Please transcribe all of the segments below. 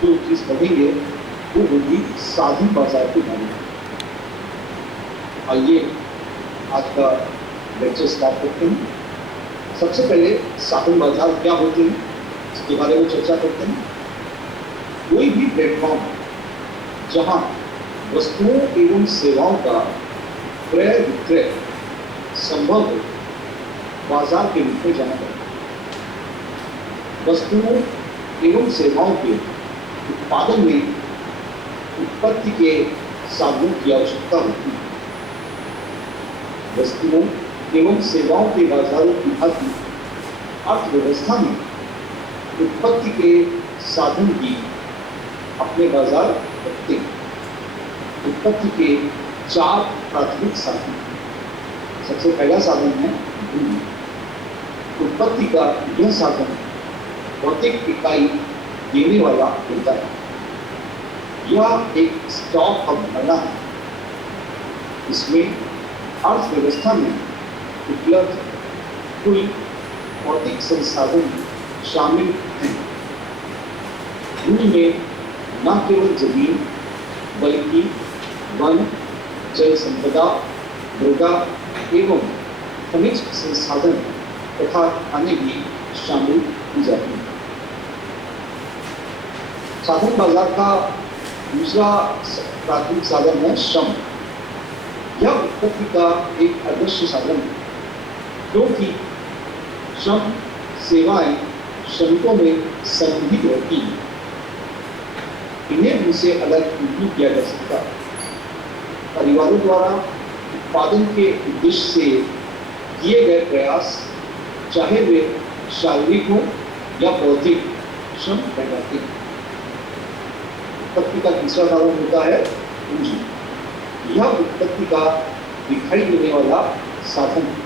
जो चीज पढ़ेंगे वो होगी साधन बाजार के बारे में। आइए आज का लेक्चर स्टार्ट करते हैं। सबसे पहले साधन बाजार क्या होते हैं इसके बारे में चर्चा करते हैं। कोई भी प्लेटफॉर्म जहां वस्तुओं एवं सेवाओं का क्रय विक्रय संभव हो, बाजार के रूप में जाना जाता है। वस्तुओं एवं सेवाओं के उत्पादन में उत्पत्ति के साधनों की आवश्यकता होती है। वस्तुओं एवं सेवाओं के बाजारों की अर्थव्यवस्था में उत्पत्ति के साधन की अपने बाजार रखते हैं। उत्पत्ति के 4 प्राथमिक साधन। सबसे पहला साधन है भूमि। उत्पत्ति का यह साधन भौतिक इकाई देने वाला होता है। यह एक स्टॉक अवधारणा है। इसमें अर्थव्यवस्था में उपलब्ध कुल भौतिक संसाधन शामिल हैं। भूमि में न केवल जमीन बल्कि वन, जल संपदा, मृदा एवं खनिज संसाधन तथा अन्य भी शामिल की जाती है। साधन बाजार का दूसरा प्राथमिक साधन है श्रम। यह उत्पत्ति का एक अदृश्य साधन है, क्योंकि श्रम सेवाएं श्रमिकों में संबंधित रहती हैं। इन्हें उनसे अलग नहीं किया जा सकता। परिवारों द्वारा उत्पादन के उद्देश्य से किए गए प्रयास, चाहे वे शारीरिक हो या बौद्धिक, श्रम कहलाते हैं। उत्पत्ति का तीसरा साधन होता है पूंजी। यह उत्पत्ति का दिखाई देने वाला साधन है।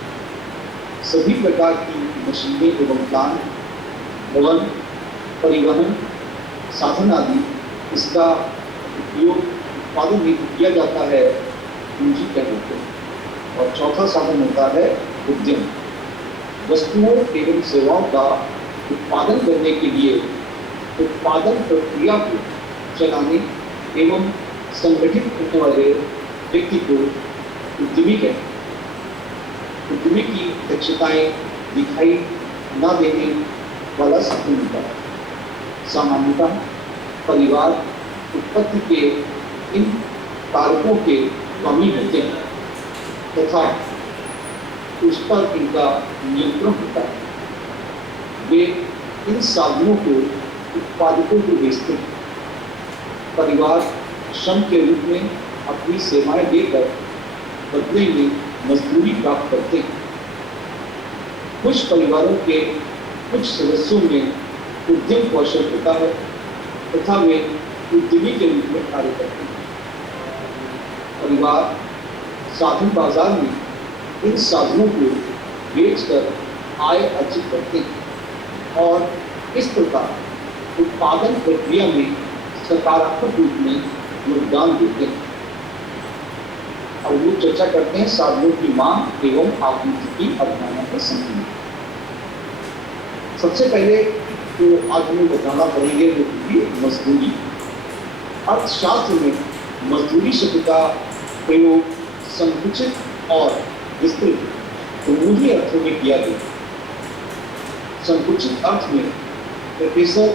सभी प्रकार की मशीनें एवं प्लांट, भवन, परिवहन साधन आदि इसका उपयोग उत्पादन में किया जाता है, पूंजी कहलाते हैं। और चौथा साधन होता है उद्यम। वस्तुओं एवं सेवाओं का उत्पादन करने के लिए उत्पादन प्रक्रिया को चलाने एवं संगठित करने वाले व्यक्ति को उद्यमी कहते हैं। उद्यमी की दक्षताएं दिखाई न देने वाला साधन होता है। सामान्यतः परिवार उत्पत्ति के इन कारकों के कमी होते हैं तथा उस पर इनका नियंत्रण होता है। वे इन साधनों को उत्पादकों को बेचते हैं। परिवार श्रम के रूप में अपनी सेवाएं देकर बदले में मजदूरी प्राप्त करते हैं। कुछ परिवारों के कुछ सदस्यों में उद्यम कौशल होता है तथा वे उद्यमी के रूप में कार्य करते हैं। परिवार साधन बाजार में इन साधनों को बेचकर आय अर्जित करते हैं और इस प्रकार उत्पादन प्रक्रिया में सकारात्मक रूप में योगदान देते हैं। अब वो चर्चा करते हैं साधनों की मांग एवं आपूर्ति की अवधारणा के संबंध में। सबसे पहले तो आज हमें बताना पड़ेंगे वो होगी मजदूरी। अर्थशास्त्र में मजदूरी शब्द का प्रयोग संकुचित और विस्तृत दोनों ही अर्थों में किया गया। संकुचित अर्थ में प्रोफेसर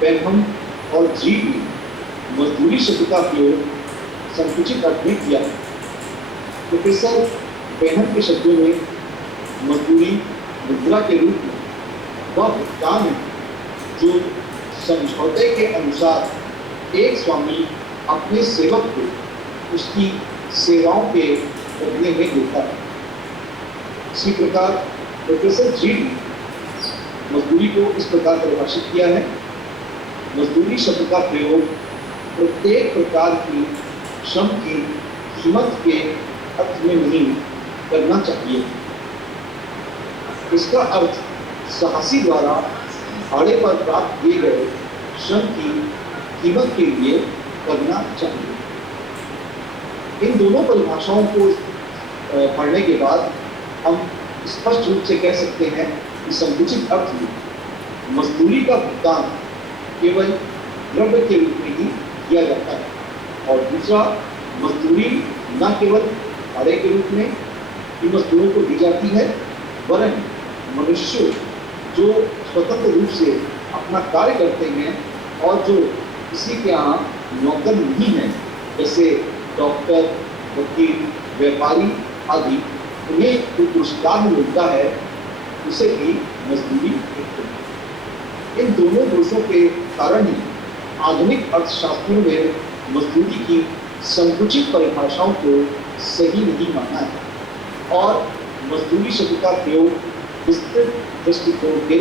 बेनहम और जीट ने मजदूरी शब्द का प्रयोग संकुचित अर्थ में किया है। प्रोफेसर बेनहम के शब्दों में मजदूरी मुद्रा के रूप में वह भुगतान है जो समझौते के अनुसार एक स्वामी अपने सेवक को उसकी सेवाओं के बदले में देता है। इसी प्रकार प्रोफेसर जीट ने मजदूरी को इस प्रकार परिभाषित किया है। मजदूरी शब्द का प्रयोग प्रत्येक प्रकार की श्रम की कीमत के अर्थ में नहीं करना चाहिए। इसका अर्थ साहसी द्वारा भाड़े पर प्राप्त किए गए श्रम की कीमत के लिए करना चाहिए। इन दोनों परिभाषाओं को पढ़ने के बाद हम स्पष्ट रूप से कह सकते हैं कि संकुचित अर्थ में मजदूरी का भुगतान केवल द्रव्य के रूप में ही दिया जाता है। और दूसरा, मजदूरी न केवल भाड़े के रूप में इन मजदूरों को दी जाती है, वरन मनुष्य जो स्वतंत्र रूप से अपना कार्य करते हैं और जो किसी के यहाँ नौकर नहीं है, जैसे डॉक्टर, वकील, व्यापारी आदि, उन्हें जो पुरस्कार मिलता है उसे भी मजदूरी कहते हैं। इन दोनों दोषों के कारण ही आधुनिक अर्थशास्त्रों में मजदूरी की संकुचित परिभाषाओं को सही नहीं माना है और मजदूरी शब्द का प्रयोग विस्तृत दृष्टिकोण के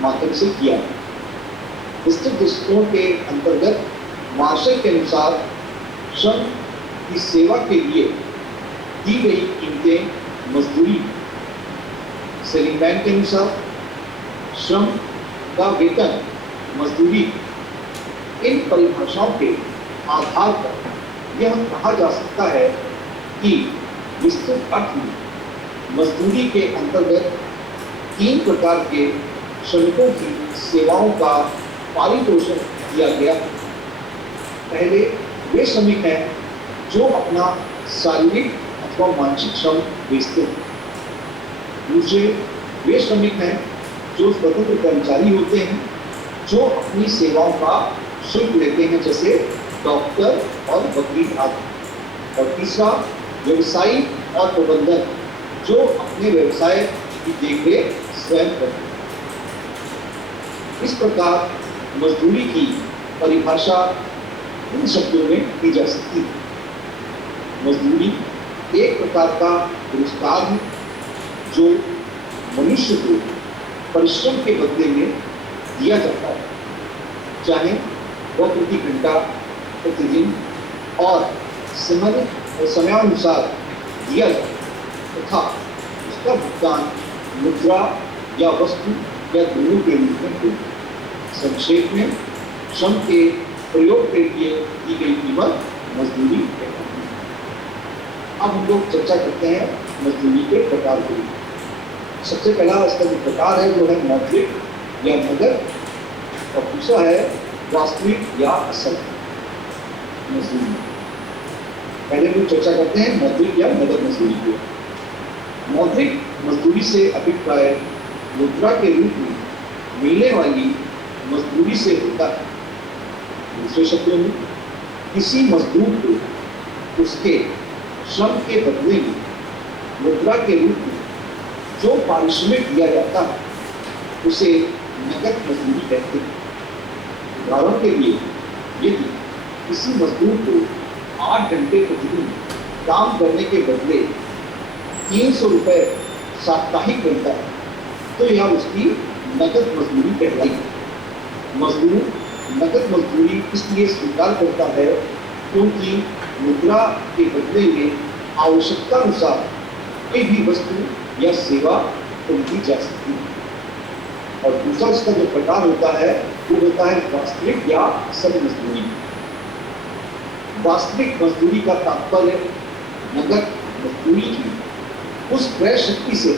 माध्यम से किया है। विस्तृत दृष्टिकोण के अंतर्गत मार्शल के अनुसार श्रम की सेवा के लिए दी गई कीमतें मजदूरी। सेलिंगमैन के अनुसार श्रम का वेतन मजदूरी। इन परिभाषाओं के आधार पर यह कहा जा सकता है कि विस्तृत अर्थ में मजदूरी के अंतर्गत 3 प्रकार के श्रमिकों की सेवाओं का पारितोषिक दिया गया। पहले वे श्रमिक हैं जो अपना शारीरिक अथवा मानसिक श्रम बेचते हैं। दूसरे वे श्रमिक हैं जो स्वतंत्र कर्मचारी होते हैं, जो अपनी सेवाओं का शुल्क लेते हैं, जैसे डॉक्टर और वकील आदि। और तीसरा, व्यवसायी और प्रबंधक, जो अपने व्यवसाय की देखरेख स्वयं करते हैं। इस प्रकार मजदूरी की परिभाषा इन शब्दों में दी जा सकती है। मजदूरी एक प्रकार का पुरस्कार है जो मनुष्य को परिश्रम के बदले में दिया जाता है, चाहे वह प्रति घंटा, प्रतिदिन और समयानुसार दिया जाए तथा उसका भुगतान मुद्रा या वस्तु या दोनों के रूप में हो। संक्षेप में श्रम के प्रयोग के लिए दी गई कीमत मजदूरी कहलाती है। अब हम लोग चर्चा करते हैं मजदूरी के प्रकार के लिए। सबसे पहला इसका जो प्रकार है वो है मौद्रिक या नगद, और दूसरा है वास्तविक या असल मजदूरी। पहले हम चर्चा करते हैं मौद्रिक या नगद मजदूरी की। मौद्रिक मजदूरी से अभिप्राय मुद्रा के रूप में मिलने वाली मजदूरी से होता है। दूसरे शब्दों में, किसी मजदूर को उसके श्रम के बदले में मुद्रा के रूप में जो पारिश्रमिक दिया जाता है उसे नगद मजदूरी कहते हैं। उदाहरण के लिए, यदि किसी मजदूर को 8 घंटे प्रतिदिन काम करने के बदले 300 रुपये साप्ताहिक मिलता है तो यह उसकी नगद मजदूरी कहलाएगी। मजदूर नगद मजदूरी इसलिए स्वीकार करता है क्योंकि मुद्रा के बदले में आवश्यकता अनुसार कोई भी वस्तु या सेवा खरीदी जा सकती है। और दूसरा इसका जो प्रकार होता है वो होता है वास्तविक या असल मजदूरी। वास्तविक मजदूरी का तात्पर्य नगद मजदूरी की उस क्रय शक्ति से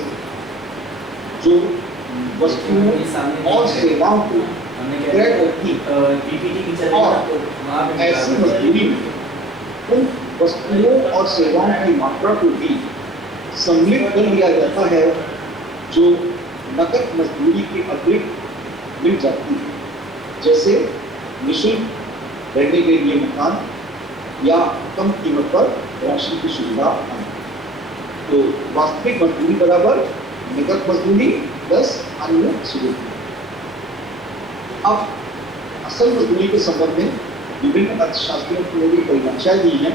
जो वस्तुओं और सेवाओं को क्रय करती है, और ऐसी मजदूरी में उन वस्तुओं और सेवाओं की मात्रा को भी सम्मिलित कर लिया जाता है जो नकद मजदूरी के अतिरिक्त मिल जाती है, जैसे निःशुल्क रहने के लिए मकान या कम कीमत पर राशन की सुविधा। तो वास्तविक मजदूरी बराबर नकद मजदूरी प्लस अन्य सुविधा। अब असल मजदूरी के संबंध में विभिन्न अर्थशास्त्रियों की जो परिभाषाएं दी हैं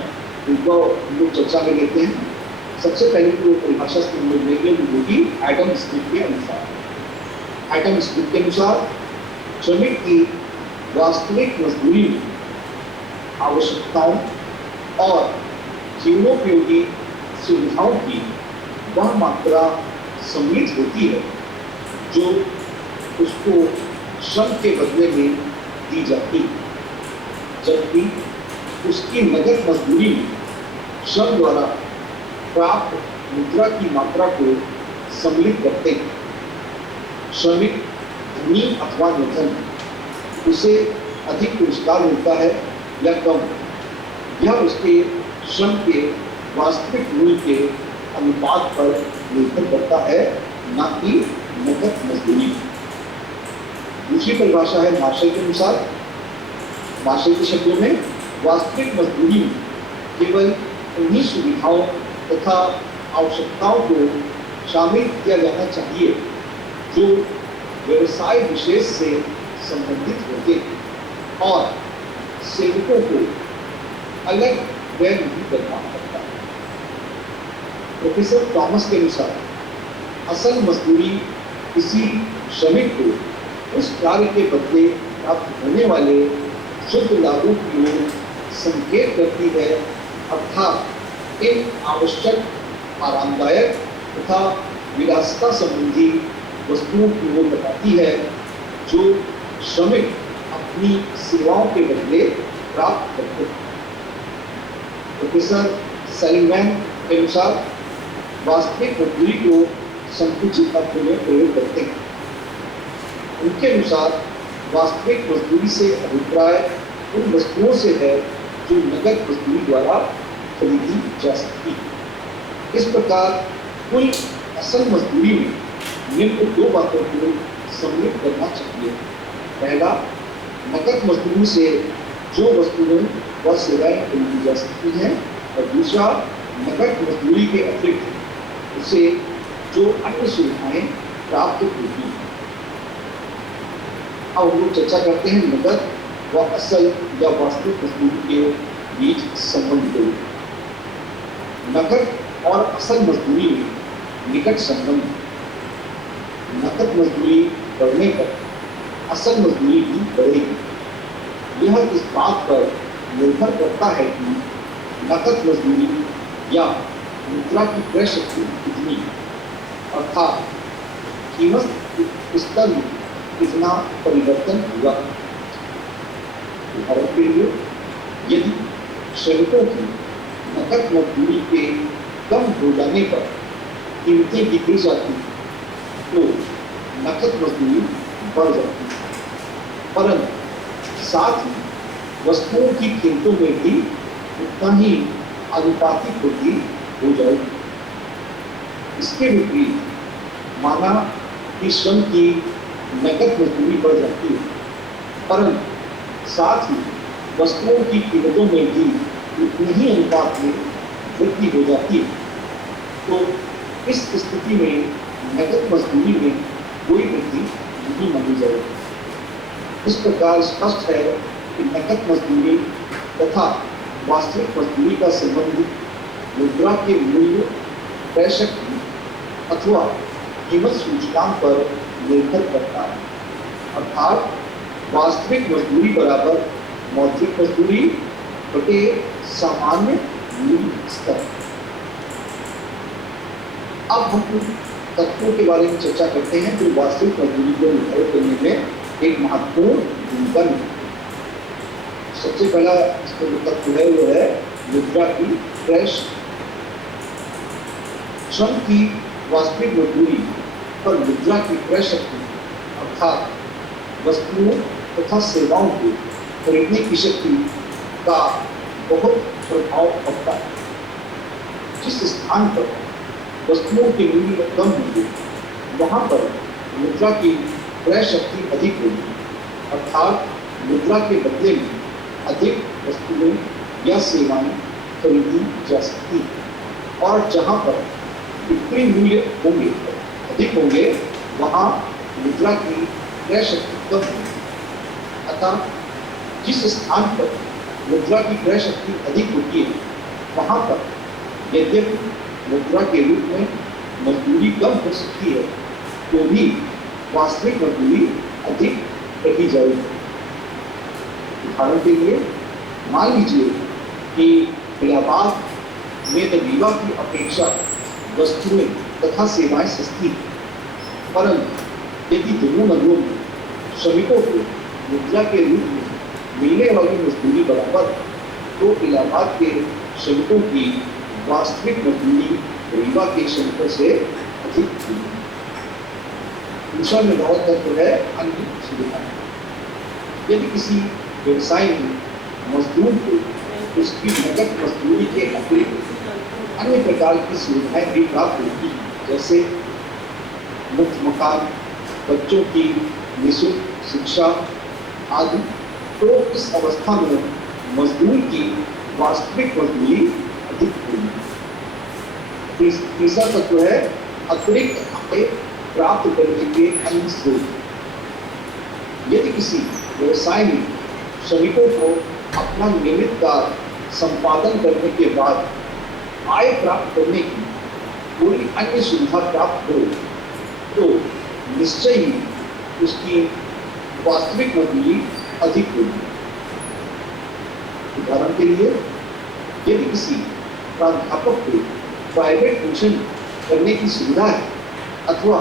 उनको हम लोग चर्चा में लेते हैं। सबसे पहले जो परिभाषा हम लोग लेंगे वो होगी एडम स्मिथ के अनुसार। एडम स्मिथ के अनुसार श्रमिक की वास्तविक मजदूरी में आवश्यकताओं और जीवनोपयोगी सुविधाओं की वह मात्रा सम्मिलित होती है जो उसको श्रम के बदले में दी जाती है, जबकि उसकी नगद मजदूरी में श्रम द्वारा प्राप्त मुद्रा की मात्रा को सम्मिलित करते हैं। श्रमिक धनी अथवा निर्धन, उसे अधिक पुरस्कार मिलता है या कम, यह उसके श्रम के वास्तविक मूल्य के अनुपात पर निर्भर करता है, न कि नकद मजदूरी। दूसरी परिभाषा है मार्शल के अनुसार। मार्शल के शब्दों में वास्तविक मजदूरी में केवल उन्हीं सुविधाओं तथा आवश्यकताओं को शामिल किया जाना चाहिए जो व्यवसाय विशेष से संबंधित होते हैं और सेवकों को अलग व्यय नहीं करना पड़ता। प्रोफेसर थॉमस के अनुसार असल मजदूरी किसी श्रमिक को उस कार्य के बदले प्राप्त होने वाले शुद्ध लाभों की ओर संकेत करती है, अर्थात इन आवश्यक, आरामदायक तथा विलासिता संबंधी वस्तुओं की ओर बताती है जो श्रमिक अपनी सेवाओं के बदले प्राप्त करते हैं। प्रोफेसर सेलिंगमैन के अनुसार वास्तविक मजदूरी को संकुचित अर्थ में प्रयोग करते हैं। उनके अनुसार वास्तविक मजदूरी से अभिप्राय उन वस्तुओं से है जो नकद मजदूरी द्वारा खरीदी जा सकती है। इस प्रकार कुल असल मजदूरी में निम्न दो बातों को सम्मिलित करना चाहिए। पहला, नकद मजदूरी से जो वस्तुएं व सेवाएं खरीदी जा सकती हैं, और दूसरा, नकद मजदूरी के अतिरिक्त उसे जो अन्य सुविधाएं प्राप्त होती हैं। अब हम लोग चर्चा करते हैं नकद व असल या वास्तविक मजदूरी के बीच संबंध को। नकद और असल मजदूरी में निकट संबंध। नकद मजदूरी बढ़ने पर असल मजदूरी भी बढ़ेगी। यह इस बात पर निर्भर करता है कि नकद मजदूरी या मुद्रा की क्रय शक्ति कितनी, अर्थात कीमत स्तर में कितना परिवर्तन हुआ। उदाहरण के लिए, यदि श्रमिकों की नकद मजदूरी के कम हो जाने पर कीमतें गिर जाती तो नकद मजदूरी बढ़ जाती है, परंतु साथ ही वस्तुओं की कीमतों में भी उतना ही आनुपातिक वृद्धि हो जाएगी। इसके विपरीत, माना कि श्रम की नकद मजदूरी बढ़ जाती है, परंतु साथ ही वस्तुओं की कीमतों में भी उतनी ही अनुपात में वृद्धि हो जाती है, तो इस स्थिति में नकद मजदूरी में कोई वृद्धि नहीं मानी जाएगी। इस प्रकार स्पष्ट है कि नकद मजदूरी तथा वास्तविक मजदूरी का संबंध मुद्रा के मूल्य, क्रय शक्ति अथवा कीमत सूचकांक पर निर्भर करता है। अर्थात वास्तविक मजदूरी बराबर मौद्रिक मजदूरी बटे सामान्य मूल्य स्तर। अब हम कुछ तत्वों के बारे में चर्चा करते हैं जो वास्तविक मजदूरी को निर्धारित करने में एक महत्वपूर्ण भूमिका निभाते हैं। सबसे पहला इसका जो तत्व है वो है मुद्रा की क्रय शक्ति। श्रम की वास्तविक मजदूरी पर मुद्रा की क्रय शक्ति अर्थात वस्तुओं तथा सेवाओं को खरीदने की शक्ति का बहुत प्रभाव पड़ता है। जिस स्थान पर वस्तुओं के मूल्य कम होंगे वहां पर मुद्रा की क्रय शक्ति अधिक होगी, अर्थात मुद्रा के बदले में अधिक वस्तुएं या सेवाएं खरीदी जा सकती हैं। और जहां पर बिक्री मूल्य होंगे अधिक होंगे वहां मुद्रा की क्रय शक्ति कम होगी। अतः जिस स्थान पर मुद्रा की क्रय शक्ति अधिक होती है वहां पर यद्यपि मुद्रा के रूप में मजदूरी कम हो सकती है तो भी वास्तविक मजदूरी अधिक रखी जाएगी। उदाहरण के लिए मान लीजिए कि इलाहाबाद में दबीवा की अपेक्षा वस्तुएं तथा सेवाएं सस्ती हैं, परंतु यदि दोनों नगरों में श्रमिकों को मुद्रा के रूप में मिलने वाली मजदूरी बराबर तो इलाहाबाद के श्रमिकों की वास्तविक मजदूरी रीवा के श्रमिकों से अधिक थी। दूसरा निर्धारक तत्व है अन्य सुविधाएं। यदि किसी व्यवसाय में मजदूर को उसकी नकद मजदूरी के अतिरिक्त अन्य प्रकार की सुविधाएं भी प्राप्त होती हैं, जैसे मुफ्त मकान, बच्चों की निःशुल्क शिक्षा आदि। तो इस अवस्था में मजदूर की वास्तविक मजदूरी अधिक होगी। तीसरा तत्व है अतिरिक्त आय प्राप्त करने के अन्य स्रोत। यदि किसी व्यवसाय में श्रमिकों को अपना नियमित कार्य संपादन करने के बाद आय प्राप्त करने की कोई अन्य सुविधा प्राप्त हो तो निश्चय ही उसकी वास्तविक मजदूरी अधिक होगी। उदाहरण के लिए, यदि किसी प्राध्यापक को प्राइवेट ट्यूशन करने की सुविधा है अथवा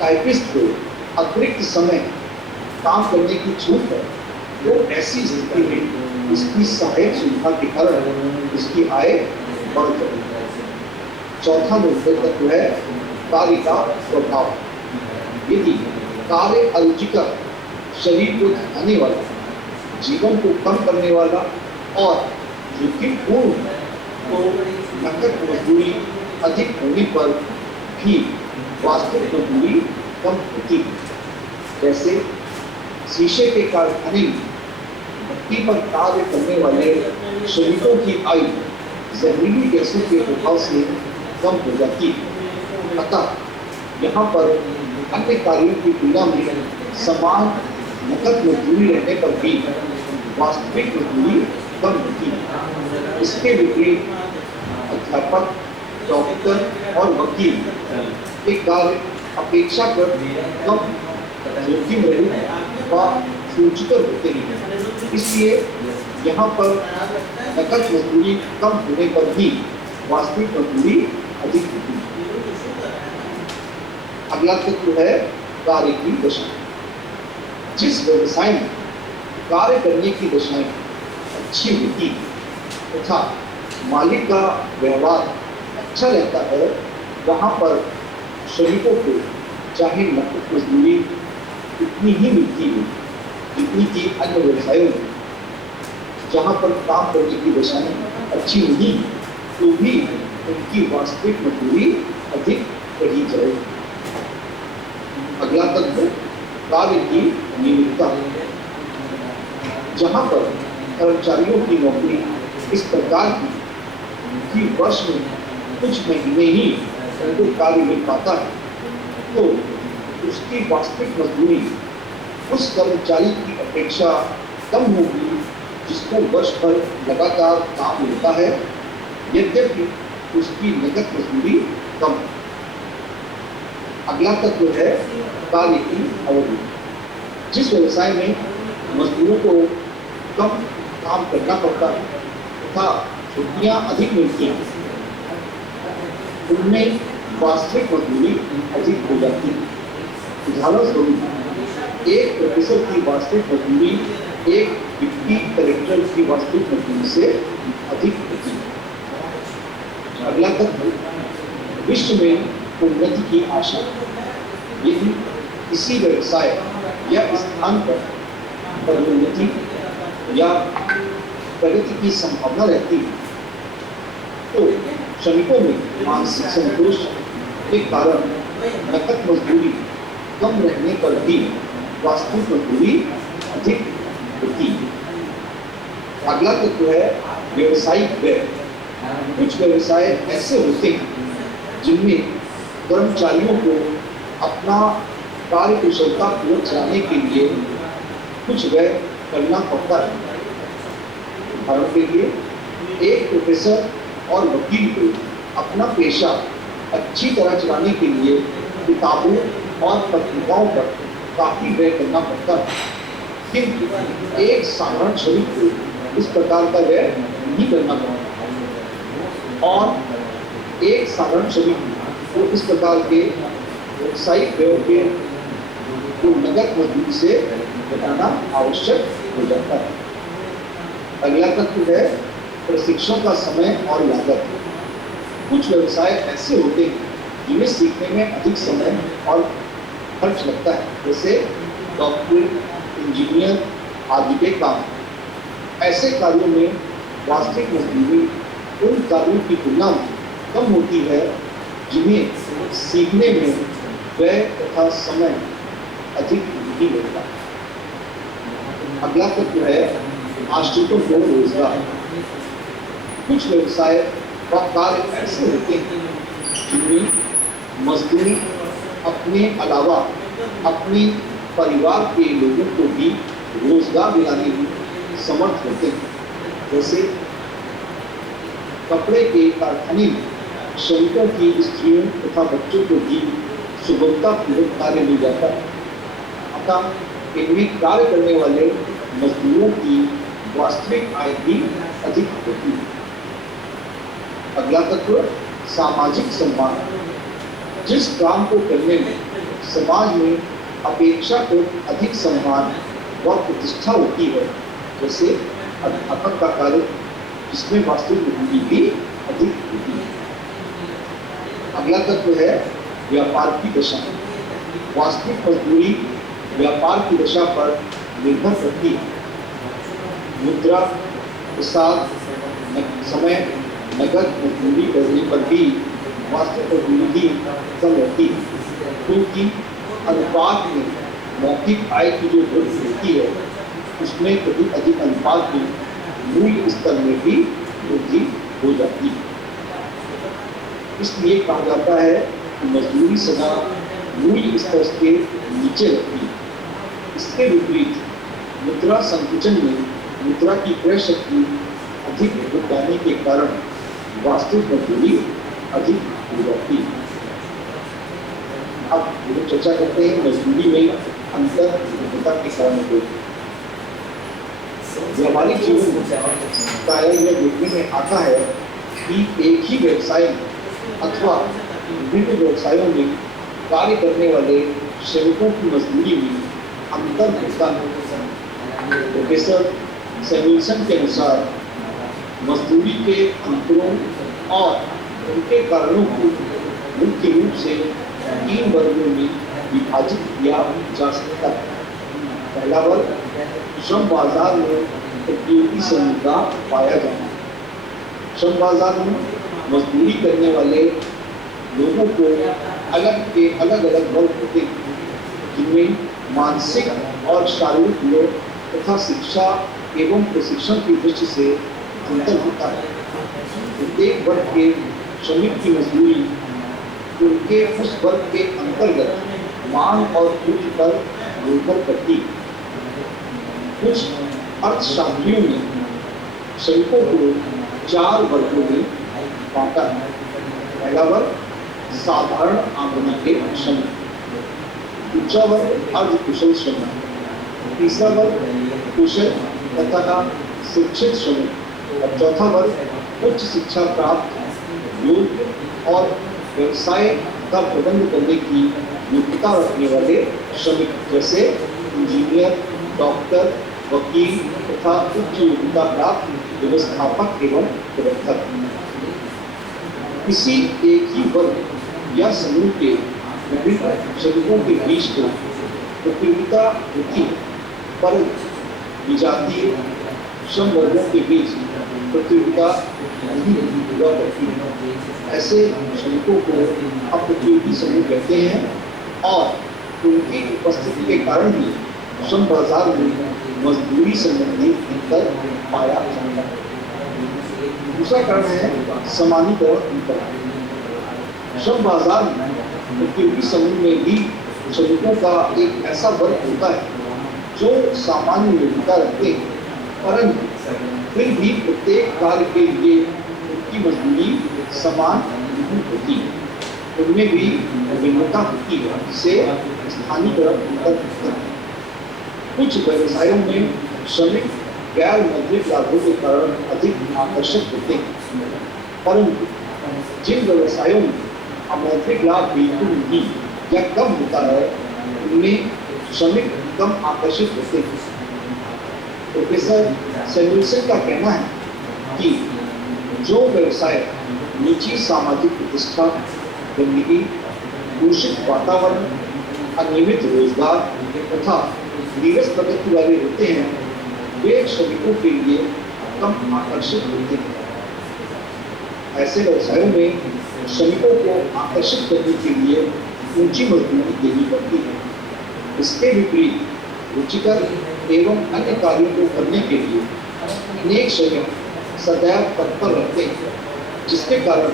टाइपिस्ट को अतिरिक्त समय काम करने की छूट है, तो ऐसी स्थिति में इसकी सहायक सुविधा के कारण इसकी आय बढ़ जाएगी। चौथा मूलभूत तत्व है कार्य का प्रभाव। यदि कार्य अरुचिकर, शरीर को थकाने वाला, जीवन को कम करने वाला और जोखिमपूर्ण तो नकद मजदूरी अधिक होने पर भी वास्तविक मजदूरी कम होती है। जैसे शीशे के कारखाने में भट्टी पर कार्य करने वाले श्रमिकों की आयु जहरीली गैसों के प्रभाव से कम हो जाती है। अतः यहाँ पर अन्य कार्यों की तुलना में समान नकद मजदूरी रहने पर भी वास्तविक मजदूरी कम होती है। इसके विपरीत अध्यापक, डॉक्टर और वकील के कार्य अपेक्षाकृत कम जोखिम रहित व सूचिकर होते हैं। इसलिए यहाँ पर नकद मजदूरी कम होने पर भी वास्तविक मजदूरी अधिक होती है। अगला तत्व है कार्य की दशा। जिस व्यवसाय में कार्य करने की दशाएं अच्छी होती तथा मालिक का व्यवहार अच्छा रहता है, वहाँ पर श्रमिकों को चाहे नकद मजदूरी इतनी ही मिलती है जितनी की अन्य व्यवसायों में। जहाँ पर काम करने की दशाएं अच्छी नहीं तो भी उनकी वास्तविक मजदूरी अधिक रही जाएगी। अगला तत्व कार्य की नियमितता। जहाँ पर कर्मचारियों की नौकरी इस प्रकार की कि वर्ष में कुछ महीने ही उनको कार्य मिल पाता है, तो उसकी वास्तविक मजदूरी उस कर्मचारी की अपेक्षा कम होगी जिसको वर्ष भर लगातार काम मिलता है, यद्यपि उसकी नकद मजदूरी कम है। अगला तत्व है कार्य की अवधि। जिस व्यवसाय में मजदूरों को कम काम करना पड़ता है तथा छुट्टियां अधिक मिलती हैं, उनमें वास्तविक मजदूरी अधिक हो जाती है। उदाहरण स्वरूप 1% की वास्तविक मजदूरी एक डिप्टी कलेक्टर की वास्तविक मजदूरी से अधिक होती है। अगला तत्व विश्व में उन्नति की आशा। यदि किसी व्यवसाय या स्थान पर पदोन्नति या प्रगति की संभावना रहती है, तो श्रमिकों में मानसिक संतोष के कारण नकद मजदूरी कम रहने पर भी वास्तविक मजदूरी अधिक होती है। अगला तत्व है व्यवसायिक व्यय। कुछ व्यवसाय ऐसे होते हैं जिनमें कर्मचारियों को अपना कार्य कुशलता पूर्वक चलाने के लिए कुछ व्यय करना पड़ता है। उदाहरण के लिए, एक प्रोफेसर और वकील को अपना पेशा अच्छी तरह चलाने के लिए किताबों और पत्रिकाओं पर काफी व्यय करना पड़ता है, किंतु एक साधारण श्रमिक को इस प्रकार का व्यय नहीं करना पड़ता और एक साधारण श्रमिक को इस प्रकार के व्यावसायिक व्यय के को नकद मजदूरी से घटाना आवश्यक हो जाता है। अगला तत्व है प्रशिक्षण का समय और लागत। कुछ व्यवसाय ऐसे होते हैं जिन्हें सीखने में अधिक समय और खर्च लगता है, जैसे डॉक्टर, इंजीनियर आदि के काम। ऐसे कार्यों में वास्तविक मजदूरी उन कार्यों की तुलना में कम होती है जिन्हें सीखने में व्यय तथा समय अधिक नहीं लगता। अगला तत्व है आश्रितों को रोजगार। कुछ व्यवसाय व कार्य ऐसे होते हैं जिनमें मजदूर अपने अलावा अपने परिवार के लोगों को भी रोजगार दिलाने में समर्थ होते हैं। जैसे कपड़े के कारखाने में श्रमिकों की स्त्रियों तथा बच्चों को भी सुगमतापूर्वक कार्य मिल जाता है। अतः इनमें कार्य करने वाले मजदूरों की वास्तविक आय भी अधिक होती है। अगला तत्व सामाजिक सम्मान। जिस काम को करने में समाज में अपेक्षाकृत अधिक सम्मान व प्रतिष्ठा होती है, जैसे अध्यापक का कार्य, जिसमें वास्तविक मजदूरी भी अधिक होती है। अगला तत्व है व्यापार की दशा। वास्तविक मजदूरी व्यापार की दशा पर निर्भर करती है। मुद्रा, प्रसाद, समय, नगद मजदूरी करने पर भी वास्तविक मजदूरी ही कम रहती है, क्योंकि अनुपात में मौखिक आय की जो वृद्धि होती है उसमें कभी अधिक अनुपात में मूल्य स्तर में भी वृद्धि हो जाती है। इसलिए कहा जाता है कि मजदूरी सदा मूल्य स्तर के नीचे रहती है। इसके विपरीत मुद्रा संकुचन में मुद्रा की क्रय शक्ति अधिक हो जाने के कारण वास्तविक मजदूरी अधिक हो जाती है। अब हम चर्चा करते हैं मजदूरी में अंतर भिन्नता के कारण को। व्यावहारिक जीवन में प्रायः यह देखने में आता है कि एक ही व्यवसाय अथवा विभिन्न व्यवसायों में कार्य करने वाले श्रमिकों की मजदूरी में अंतर होता है। प्रोफेसर सैमुअल्सन के अनुसार मजदूरी के अंतरों और उनके कारणों को मुख्य रूप से 3 वर्गों में विभाजित किया जा सकता है। पहला वर्ग श्रम बाजार में प्रतियोगी समूह का पाया जाना। श्रम बाजार में मजदूरी करने वाले लोगों को अलग अलग वर्ग होते हैं, जिनमें मानसिक और शारीरिक लोग तथा शिक्षा एवं प्रशिक्षण की दृष्टि से अंतर होता है। प्रत्येक वर्ग के श्रमिक की मजदूरी उनके उस वर्ग के अंतर्गत मांग और पूर्ति पर निर्भर करती है। कुछ अर्थशास्त्रियों ने श्रमिकों को 4 वर्गों में बांटा है। पहला वर्ग साधारण आमदनी के श्रमिक, दूसरा वर्ग अर्धकुशल श्रमिक, तीसरा वर्ग कुशल तथा शिक्षित श्रमिक और चौथा वर्ग उच्च शिक्षा प्राप्त योग्य और व्यवसाय का प्रबंध करने की योग्यता रखने वाले श्रमिक, जैसे इंजीनियर, डॉक्टर, वकील तथा उच्च योग्यता प्राप्त व्यवस्थापक एवं प्रबंधक। किसी एक ही वर्ग या समूह के विभिन्न श्रमिकों के बीच तो प्रतियोगिता होती है, पर विजातीय श्रम वर्गों के बीच प्रतियोगिता नहीं हुआ करती है। ऐसे श्रमिकों को अप्रतियोगी समूह कहते हैं और उनकी उपस्थिति के कारण ही श्रम बाजार में मजदूरी संबंधी अंतर पाया जाता है। दूसरा कारण है समानीकरण अंतर। श्रम बाजार में प्रतियोगी समूह में भी श्रमिकों का एक ऐसा वर्ग होता है जो सामान्य योग्यता रखते हैं, परंतु फिर भी प्रत्येक कार्य के लिए उनकी मजदूरी समान नहीं होती है। उनमें भी विभिन्नता होती है, जिसे स्थानीयकरण अंतर होता है। कुछ व्यवसायों में श्रमिक गैर मौद्रिक लाभों के कारण अधिक आकर्षक होते हैं, परंतु जिन व्यवसायों में अमौद्रिक लाभ बिल्कुल नहीं या कम होता है, उनमें श्रमिक कम आकर्षित होते हैं। प्रोफेसर सैमुअल्सन का कहना है कि जो व्यवसाय निजी सामाजिक प्रतिष्ठा, गंदगी, दूषित वातावरण, अनियमित रोजगार तथा नीरस प्रगति वाले होते हैं, वे श्रमिकों के लिए कम आकर्षक होते हैं। ऐसे व्यवसायों में श्रमिकों को आकर्षित करने के लिए ऊंची मजदूरी देनी पड़ती है। इसके विपरीत रुचिकर एवं अन्य कार्यों को करने के लिए अनेक श्रमिक सदैव तत्पर रहते हैं, जिसके कारण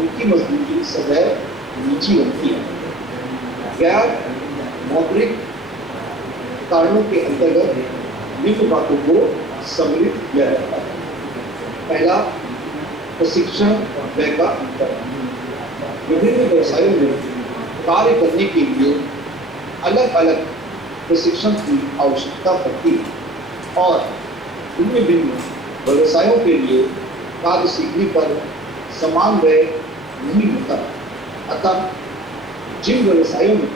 उनकी मजदूरी सदैव नीची रहती है। गैर मौद्रिक कारणों के अंतर्गत निम्न बातों को सम्मिलित किया जाता है। पहला, प्रशिक्षण व्यय का अंतर। विभिन्न व्यवसायों में कार्य करने के लिए अलग अलग प्रशिक्षण की आवश्यकता पड़ती है और भिन्न भिन्न व्यवसायों के लिए कार्य सीखने पर समान व्यय नहीं होता। अतः जिन व्यवसायों में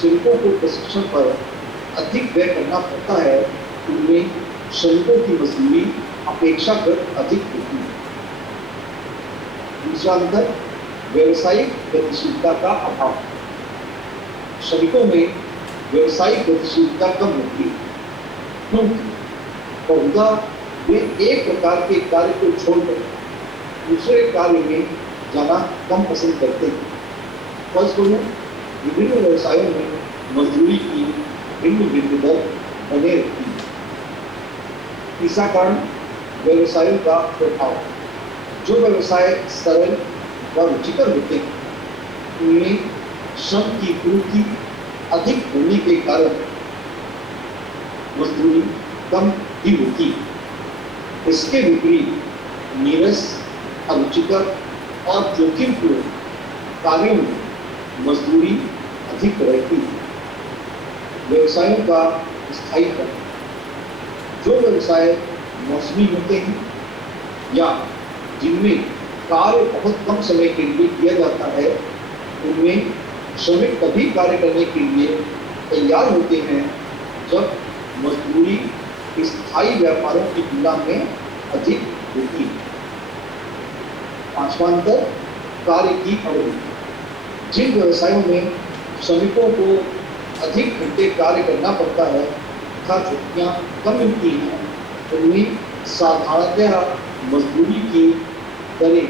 श्रमिकों को प्रशिक्षण पर अधिक व्यय करना पड़ता है, उनमें श्रमिकों की मजदूरी अपेक्षाकृत अधिक होती है। दूसरा अंतर, व्यवसायिक गतिशीलता का अभाव। श्रमिकों में व्यवसायिक गतिशीलता कम होती है, क्योंकि बहुधा वे एक प्रकार के कार्य को छोड़कर दूसरे कार्य में जाना कम पसंद करते हैं। फलस्वरूप विभिन्न व्यवसायों में मजदूरी की भिन्न भिन्न दर बने रहती है। तीसरा कारण, व्यवसायों का प्रभाव। जो व्यवसाय सरल व रुचिकर होते हैं, उनमें श्रम की पूर्ति अधिक होने के कारण मजदूरी कम ही होती है। इसके विपरीत नीरस, अरुचिकर और जोखिमपूर्ण कार्यों में मजदूरी अधिक रहती है। व्यवसायों का स्थायीकरण। जो व्यवसाय मौसमी होते हैं या जिनमें कार्य बहुत कम समय के लिए किया जाता है, उनमें श्रमिक तभी कार्य करने के लिए तैयार होते हैं जब मजदूरी स्थायी व्यापारों की तुलना में अधिक होती है। पांचवा अंतर, कार्य की अवधि। जिन व्यवसायों में श्रमिकों को अधिक घंटे कार्य करना पड़ता है तथा छुट्टियां कम मिलती हैं, उनमें साधारणतः मजदूरी की दरें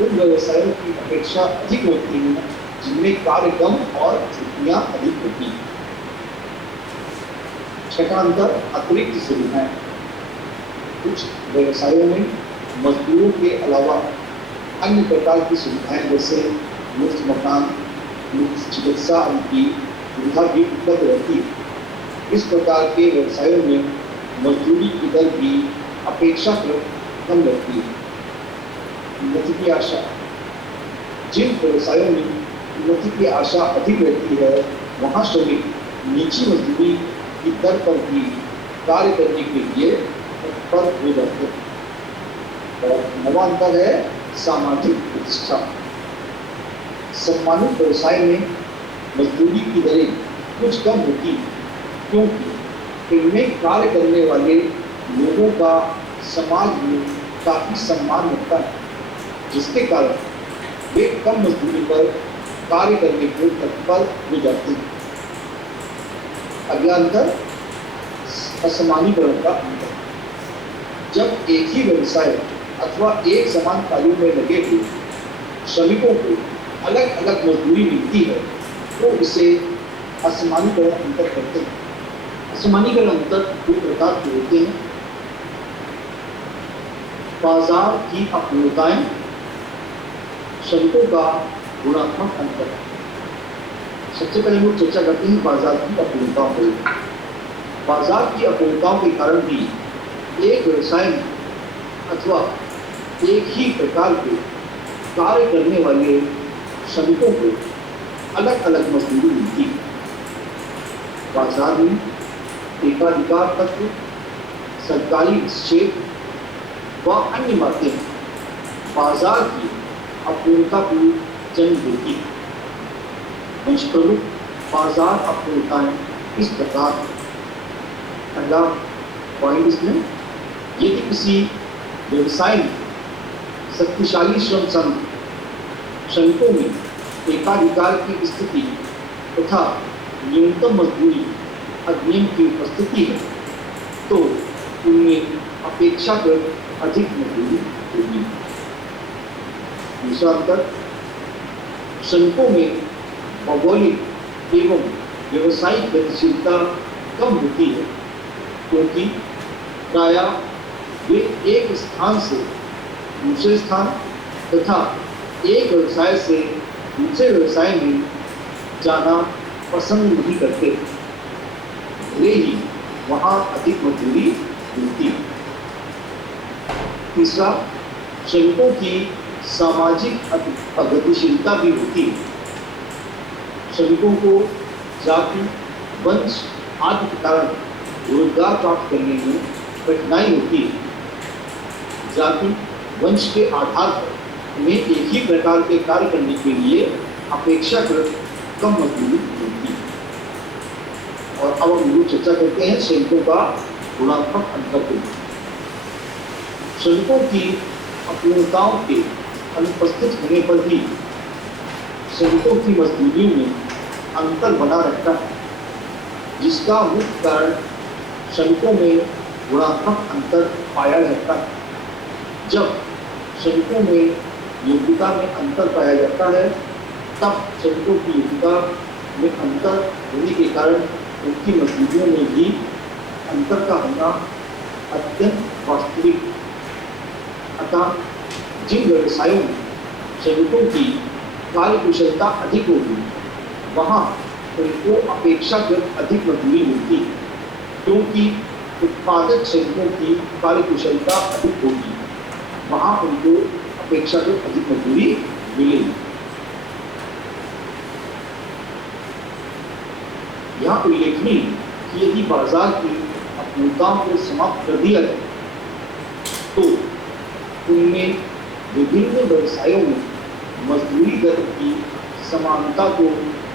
उन व्यवसायों की अपेक्षा अधिक होती हैं जिनमें कार्य कम और छुट्टियां अधिक होती हैं। छठा अंतर, अतिरिक्त सुविधाएं। कुछ व्यवसायों में मजदूरों के अलावा अन्य प्रकार की सुविधाएं जैसे मुफ्त मकान, मुफ्त चिकित्सा आदि की सुविधा भी उपलब्ध रहती है। इस प्रकार के व्यवसायों में मजदूरी की दर भी अपेक्षाकृत कम रहती है। उन्नति की आशा। जिन व्यवसायों में उन्नति की आशा अधिक रहती है, वहाँ श्रमिक नीची मजदूरी की दर पर भी कार्य करने के लिए तत्पर हो जाते हैं। और नवा अंतर है सामाजिक प्रतिष्ठा। सम्मानित व्यवसाय में मजदूरी की दरें कुछ कम होती है, क्योंकि इनमें कार्य करने वाले लोगों का समाज में काफी सम्मान होता है, जिसके कारण वे कम मजदूरी पर कार्य करने को तत्पर हो जाते हैं। अगला अंतर, असमानीकरण का अंतर। जब एक ही व्यवसाय अथवा एक समान कार्यों में लगे हुए श्रमिकों को अलग अलग मजदूरी मिलती है, तो इसे असमानीकरण अंतर कहते हैं। असमानीकरण अंतर दो प्रकार के होते हैं। बाजार की अपूर्णताएं, श्रमिकों का गुणात्मक अंतर। सबसे पहले हम चर्चा करते हैं बाजार की अपूर्णताओं पर। बाजार की अपूर्णताओं के कारण भी एक व्यवसाय में अथवा एक ही प्रकार के कार्य करने वाले श्रमिकों को अलग अलग मजदूरी मिलती है। बाजार में एकाधिकार तत्व, सरकारी हस्तक्षेप व अन्य बातें बाजार की अपूर्णता को जन्म देती है। कुछ प्रमुख बाजार अपूर्णताएं इस प्रकार हैं। पहला पॉइंट इसमें, यदि किसी व्यवसाय में शक्तिशाली श्रम संघ श्रमिकों में एकाधिकार की स्थिति तथा न्यूनतम मजदूरी अधिनियम की उपस्थिति है, तो उनमें अपेक्षाकृत अधिक मजदूरी होगी। दूसरा अंतर, श्रमिकों में भौगोलिक एवं व्यवसायिक गतिशीलता कम होती है, क्योंकि प्रायः वे एक स्थान से दूसरे स्थान तथा एक व्यवसाय से दूसरे व्यवसाय में जाना पसंद नहीं करते, भले ही वहाँ अधिक मजदूरी मिलती है। तीसरा, श्रमिकों की सामाजिक गतिशीलता भी होती है। श्रमिकों को जाति, वंश आदि के कारण रोजगार प्राप्त करने में कठिनाई होती है। जाति, वंश के आधार पर उन्हें एक ही प्रकार के कार्य करने के लिए अपेक्षाकृत कम मजदूरी मिलती है। और अब हम लोग चर्चा करते हैं श्रमिकों का गुणात्मक अंतर को। श्रमिकों की अपूर्णताओं के अनुपस्थित होने पर भी श्रमिकों की मजदूरियों में अंतर बना रहता है, जिसका मुख्य कारण श्रमिकों में गुणात्मक अंतर पाया जाता है। जब श्रमिकों में योग्यता में अंतर पाया जाता है, तब श्रमिकों की योग्यता में अंतर होने के कारण उनकी मजदूरियों में भी अंतर का होना अत्यंत वास्तविक। अतः जिन व्यवसायों में श्रमिकों की कार्य कुशलता अधिक होगी, वहाँ उनको अपेक्षाकृत अधिक मजदूरी मिलती है, क्योंकि उत्पादक श्रमिकों की कार्य कुशलता अधिक होगी, वहाँ उनको अपेक्षाकृत अधिक मजदूरी मिलेगी। यहाँ उल्लेखनीय कि यदि बाजार की अपूर्णताओं को समाप्त कर दिया जाए तो उनमें विभिन्न व्यवसायों में मजदूरी दर की समानता को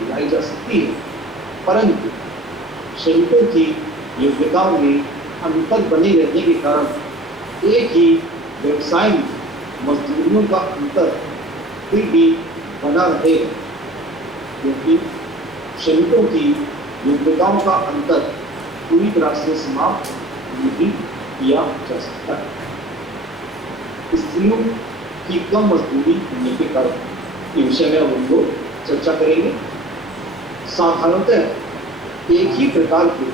लाई जा सकती है, परंतु श्रमिकों की योग्यताओं में अंतर बने रहने के कारण एक ही व्यवसाय में मजदूरियों का अंतर फिर भी बना रहेगा, क्योंकि श्रमिकों की योग्यताओं का अंतर पूरी तरह से समाप्त नहीं किया जा सकता। स्त्रियों की कम मजदूरी होने के कारण इस विषय में अब हम लोग चर्चा करेंगे। साधारणतः एक ही प्रकार के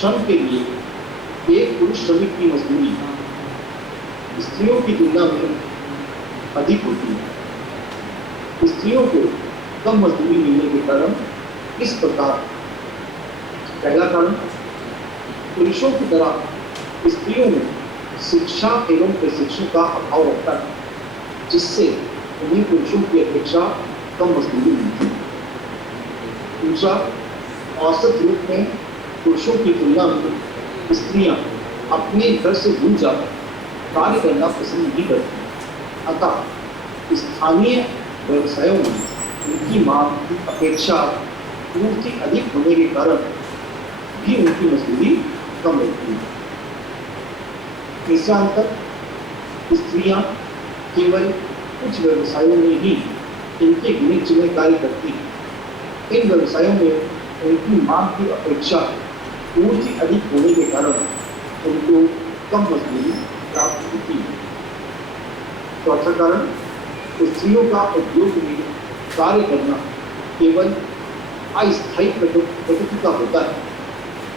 श्रम के लिए एक पुरुष श्रमिक की मजदूरी स्त्रियों की तुलना में अधिक होती है। स्त्रियों को कम मजदूरी मिलने के कारण इस प्रकार, पहला कारण, पुरुषों की तरह स्त्रियों में शिक्षा एवं प्रशिक्षण का अभाव रहता है, जिससे उन्हें पुरुषों की अपेक्षा कम मजदूरी मिलती है। दूसरा, औसत रूप में पुरुषों की तुलना में स्त्रियां अपने घर से दूर जाकर कार्य करना पसंद नहीं करती। अतः स्थानीय व्यवसायों में उनकी मांग की अपेक्षा पूर्ति अधिक होने के कारण भी उनकी मजदूरी कम रहती है। तीसरा अंतर, स्त्रियां केवल कुछ व्यवसायों में ही इनके गिने चुने कार्य करती हैं। इन व्यवसायों में उनकी मांग की अपेक्षा पूर्ति अधिक होने के कारण उनको कम मजदूरी प्राप्त होती है। चौथा कारण, स्त्रियों का उद्योग में कार्य करना केवल अस्थायी प्रकृति का होता है,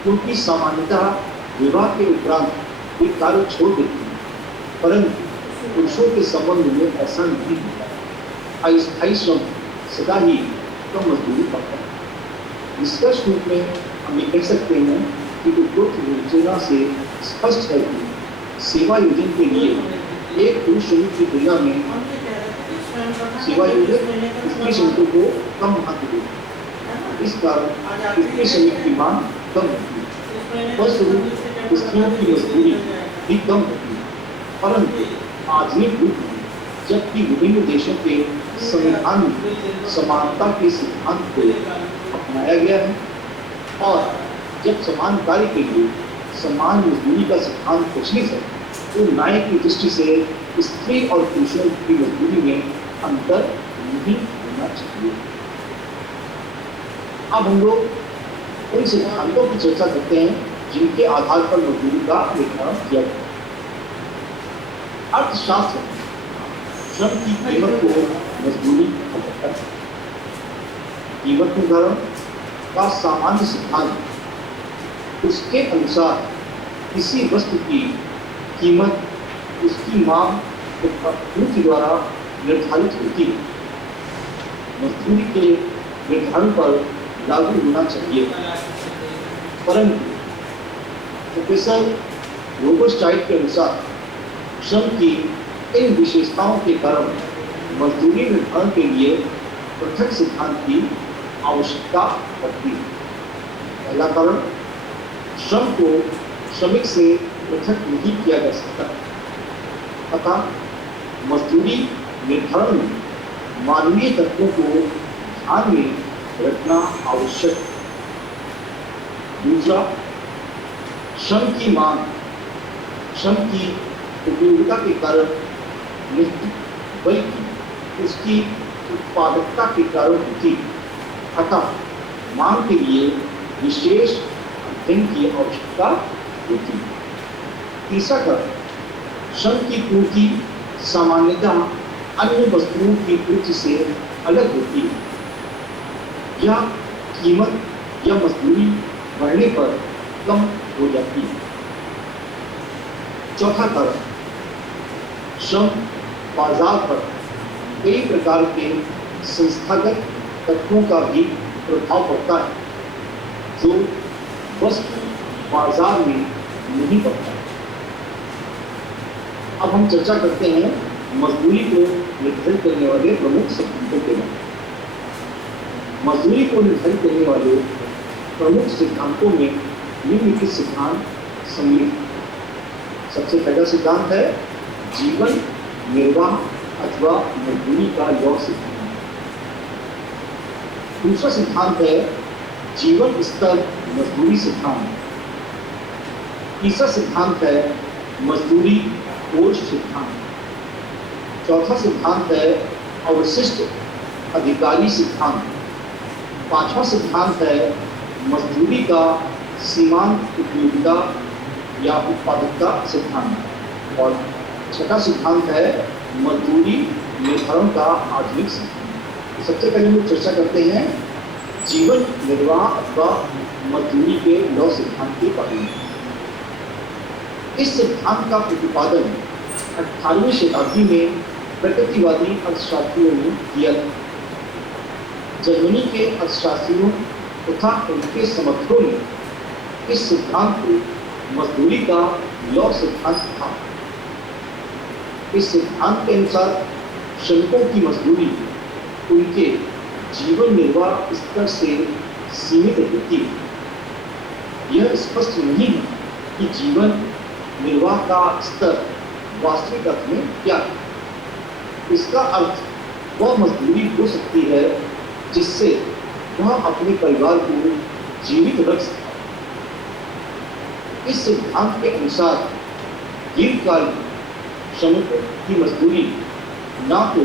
क्योंकि सामान्यतः विवाह के उपरांत वे कार्य छोड़ देती हैं, परंतु पुरुषों के संबंध में ऐसा नहीं होता। अस्थायी श्रम सदा ही कम मजदूरी पाता है। निष्कर्ष रूप में हम ये कह सकते हैं कि उपरोक्त योजना से स्पष्ट है कि सेवा योजन के लिए एक पुरुष श्रमिक की तुलना में सेवा योजन स्त्री श्रमिकों को कम महत्व देता है। इस कारण स्त्री श्रमिक की मांग कम होती है, फलस्वरूप स्त्रियों की मजदूरी भी कम होती है। परंतु आधुनिक युग में जबकि विभिन्न देशों के संविधान में समानता के सिद्धांत को अपनाया गया है और जब समान कार्य के लिए समान मजदूरी का सिद्धांत प्रचलित है, तो न्याय की दृष्टि से स्त्री और पुरुषों की मजदूरी में अंतर नहीं होना चाहिए। अब हम लोग उन सिद्धांतों की चर्चा करते हैं जिनके आधार पर मजदूरी का निर्धारण किया गया। अर्थशास्त्र श्रम की कीमत को मजदूरी कहता है। कीमत निर्धारण का सामान्य सिद्धांत उसके अनुसार किसी वस्तु की कीमत उसकी मांग तथा पूर्ति द्वारा निर्धारित होती है। मजदूरी के निर्धारण पर लागू होना चाहिए, परंतु प्रोफेसर रोबर्टस्टाइड के अनुसार श्रम की इन विशेषताओं के कारण मजदूरी निर्धारण के लिए पृथक सिद्धांत की आवश्यकता पड़ती है। पहला कारण, श्रम को श्रमिक से पृथक नहीं किया जा सकता, अतः मजदूरी निर्धारण में मानवीय तत्वों को ध्यान में रखना आवश्यक है। दूसरा, श्रम की मांग श्रम की उपयोगिता के कारण नहीं बल्कि उसकी उत्पादकता के कारण होती है, अतः मांग के लिए विशेष अध्ययन की आवश्यकता होती है। तीसरा कारण, श्रम की पूर्ति सामान्यतः अन्य वस्तुओं की पूर्ति से अलग होती है। यह कीमत या मजदूरी बढ़ने पर कम हो जाती है। चौथा कारण, श्रम बाजार पर कई प्रकार के संस्थागत तत्वों का भी प्रभाव पड़ता है जो वस्तु बाजार में नहीं पड़ता। अब हम चर्चा करते हैं मजदूरी को निर्धारित करने वाले प्रमुख सिद्धांतों के बारे में। मजदूरी को निर्धारित करने वाले प्रमुख सिद्धांतों में निम्नलिखित सिद्धांत सम्मिलित हैं। सबसे पहला सिद्धांत है जीवन निर्वाह अथवा मजदूरी का योग सिद्धांत। दूसरा सिद्धांत है जीवन स्तर मजदूरी सिद्धांत। तीसरा सिद्धांत है मजदूरी कोष सिद्धांत। चौथा सिद्धांत है अवशिष्ट अधिकारी सिद्धांत। पांचवा सिद्धांत है मजदूरी का सीमांत उपयोगिता या उत्पादकता सिद्धांत। और छठा सिद्धांत है मजदूरी निर्धारण का आधुनिक सिद्धांत। सबसे पहले हम चर्चा करते हैं जीवन निर्वाह अथवा मजदूरी के लौ सिद्धांत के बारे में। इस सिद्धांत का प्रतिपादन 18वीं शताब्दी में प्रकृतिवादी अर्थशास्त्रियों ने किया था। जर्मनी के अर्थशास्त्रियों तथा उनके समर्थकों ने इस सिद्धांत को मजदूरी का लौ सिद्धांत था। इस सिद्धांत के अनुसार श्रमिकों की मजदूरी उनके जीवन निर्वाह स्तर से सीमित होती है। यह स्पष्ट नहीं है कि जीवन निर्वाह का स्तर वास्तविक अर्थ में क्या है। इसका अर्थ वह मजदूरी हो सकती है जिससे वह अपने परिवार को जीवित रख सकता है। इस सिद्धांत के अनुसार दीर्घकाल श्रमिकों की मजदूरी न तो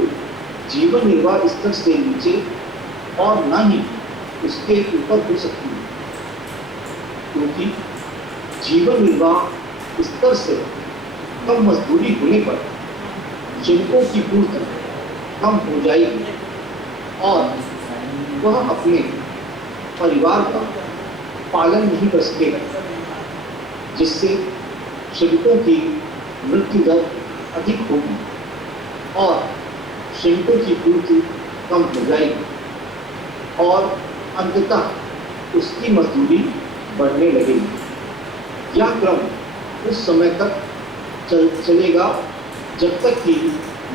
जीवन निर्वाह स्तर से नीचे और न ही उसके ऊपर हो सकती है, क्योंकि जीवन निर्वाह स्तर से कम मजदूरी होने पर श्रमिकों की पूर्ति कम हो जाएगी और वह अपने परिवार का पालन नहीं कर सकेगा, जिससे श्रमिकों की मृत्यु दर अधिक होगी और श्रमिकों की पूर्ति कम हो जाएगी और अंततः उसकी मजदूरी बढ़ने लगेगी। यह क्रम उस समय तक चलेगा जब तक कि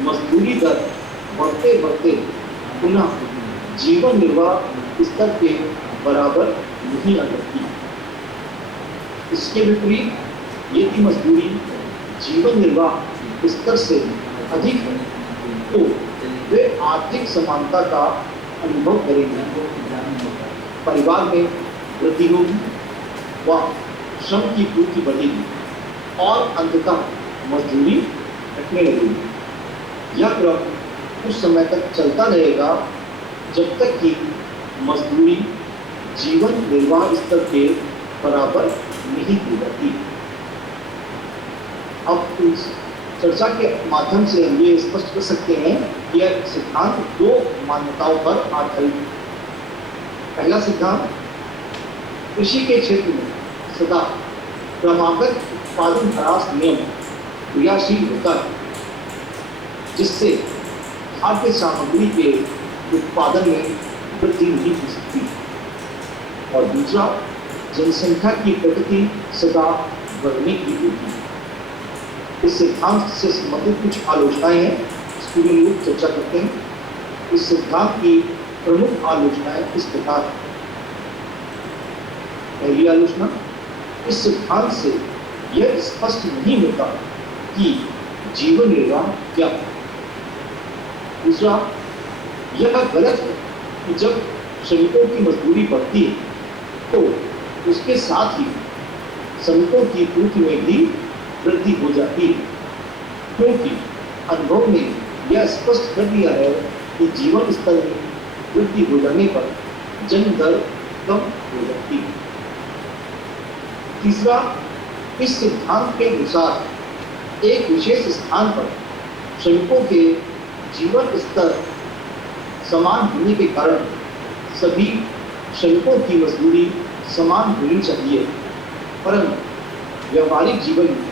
मजदूरी दर बढ़ते बढ़ते पुनः जीवन निर्वाह स्तर के बराबर नहीं आ सकती। इसके विपरीत यदि मजदूरी जीवन निर्वाह स्तर से अधिक है तो वे आर्थिक समानता का अनुभव करेंगे, परिवार में वृद्धि होगी व श्रम की पूर्ति बढ़ेगी और अंततः मजदूरी घटने लगेगी। यह क्रम उस समय तक चलता रहेगा जब तक कि मजदूरी जीवन निर्वाह स्तर के बराबर नहीं की जाती। अब इस चर्चा के माध्यम से हम ये स्पष्ट कर सकते हैं कि यह सिद्धांत दो मान्यताओं पर आधारित है। पहला सिद्धांत, कृषि के क्षेत्र में सदा क्रमागत उत्पादन ह्रास नियम क्रियाशील होता है, जिससे खाद्य सामग्री के उत्पादन में वृद्धि नहीं हो सकती। और दूसरा, जनसंख्या की प्रगति सदा बढ़ने की होती है। इस सिद्धांत से संबंधित कुछ आलोचनाएं हैं, इसकी भी लोग चर्चा करते हैं। इस सिद्धांत की प्रमुख आलोचनाएं इस प्रकार हैं। पहली आलोचना, इस सिद्धांत से यह स्पष्ट नहीं होता कि जीवन निर्वाह क्या है। दूसरा, यह गलत है कि जब श्रमिकों की मजदूरी बढ़ती है तो उसके साथ ही श्रमिकों की पूर्ति में भी वृद्धि हो जाती है, क्योंकि अनुभव ने यह स्पष्ट कर दिया है कि जीवन स्तर में वृद्धि हो जाने पर जन्म दर कम हो जाती है। तीसरा, इस सिद्धांत के अनुसार एक विशेष स्थान पर श्रमिकों के जीवन स्तर समान होने के कारण सभी श्रमिकों की मजदूरी समान होनी चाहिए, परंतु व्यावहारिक जीवन में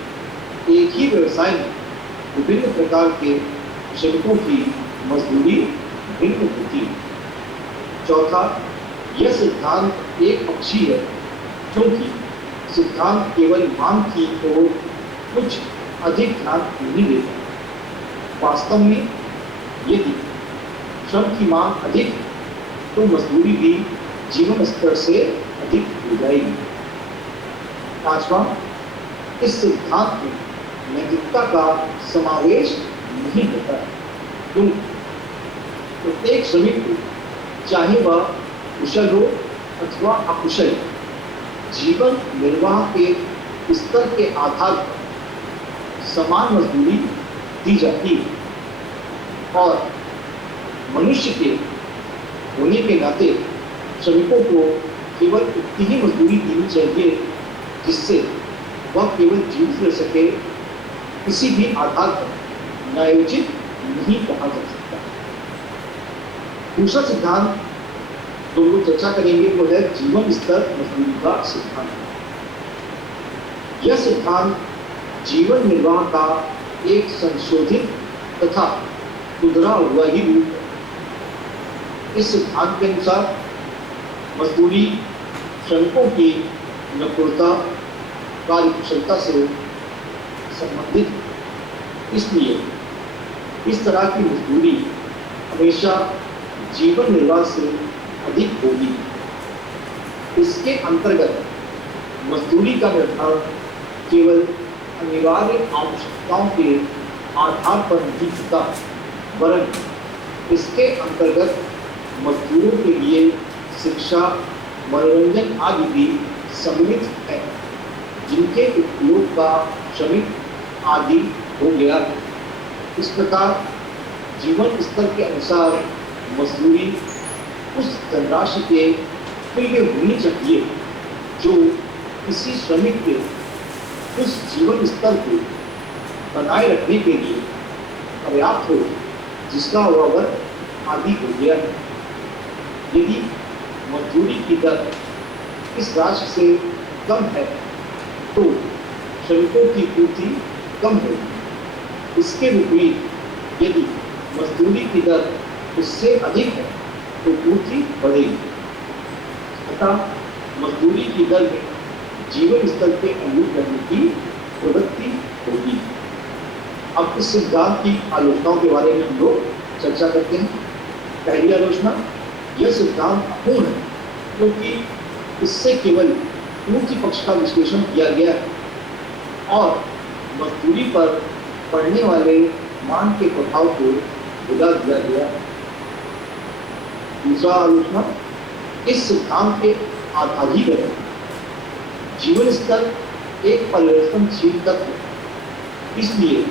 एक ही व्यवसाय में विभिन्न प्रकार के श्रमिकों की मजदूरी भिन्न होती है। चौथा, यह सिद्धांत एक पक्षी है, क्योंकि सिद्धांत केवल मांग की ओर कुछ अधिक ध्यान नहीं देता। वास्तव में यदि श्रम की मांग अधिक है तो मजदूरी भी जीवन स्तर से अधिक हो जाएगी। पांचवा, इस सिद्धांत में नैतिकता का समावेश नहीं होता है, क्योंकि प्रत्येक श्रमिक को, चाहे वह कुशल हो अथवा अकुशल, जीवन निर्वाह के स्तर के आधार पर समान मजदूरी दी जाती है और मनुष्य के होने के नाते श्रमिकों को केवल उतनी ही मजदूरी देनी चाहिए जिससे वह केवल जीवित रह सके। किसी भी आधार पर न्यायोचित नहीं कहा जा सकता। दूसरा सिद्धांत जो लोग चर्चा करेंगे वो है जीवन स्तर मजदूरी का सिद्धांत। यह सिद्धांत जीवन निर्वाह का एक संशोधित तथा सुधरा हुआ ही रूप है। इस सिद्धांत के अनुसार मजदूरी श्रमिकों की निपुणता, कार्यकुशलता से संबंधित है, इसलिए इस तरह की मजदूरी हमेशा जीवन निर्वाह से अधिक होगी। इसके अंतर्गत मजदूरी का निर्धारण केवल अनिवार्य आवश्यकताओं के आधार पर नहीं होता, वरन इसके अंतर्गत मजदूरों के लिए शिक्षा, मनोरंजन आदि भी सम्मिलित है, जिनके उपयोग का श्रमिक आदि हो गया है। इस प्रकार जीवन स्तर के अनुसार मजदूरी उस धनराशि के तुल्य होनी चाहिए जो किसी श्रमिक के उस जीवन स्तर को बनाए रखने के लिए पर्याप्त हो, जिसका वह वर्ग आदि हो गया है। यदि मजदूरी की दर इस राशि से कम है तो श्रमिकों की पूर्ति कम होगी। इसके विपरीत यदि मजदूरी की दर उससे अधिक है तो पूर्ति बढ़ेगी। अतः मजदूरी की दर में जीवन स्तर के अनुरूप करने की प्रवृत्ति होगी। अब इस सिद्धांत की आलोचनाओं के बारे में हम लोग चर्चा करते हैं। पहली आलोचना, यह सिद्धांत अपूर्ण है क्योंकि इससे केवल पूर्ति पक्ष का विश्लेषण किया गया है और मजदूरी पर पड़ने वाले मांग के प्रभाव को भुला दिया गया है। दूसरा आलोचना, इस सिद्धांत के आधारभूत है जीवन स्तर एक परिवर्तनशील तत्व है, इसलिए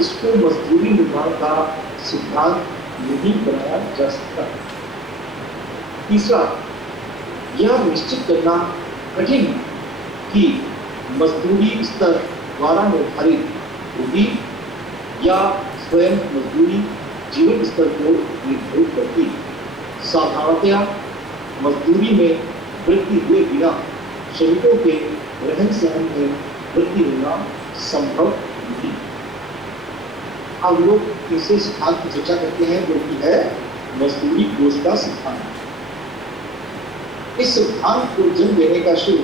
इसको मजदूरी निर्माण का सिद्धांत नहीं बनाया जा सकता। तीसरा, यह निश्चित करना कठिन है कि मजदूरी स्तर द्वारा निर्धारित होगी या स्वयं मजदूरी जीवन स्तर को निर्धारित करती है। साधारणतया मजदूरी में वृद्धि हुए बिना श्रमिकों के रहन सहन में वृद्धि होना संभव नहीं। अब लोग तीसरे सिद्धांत की चर्चा करते हैं जो कि है मजदूरी कोष का सिद्धांत। इस सिद्धांत को जन्म देने का श्रेय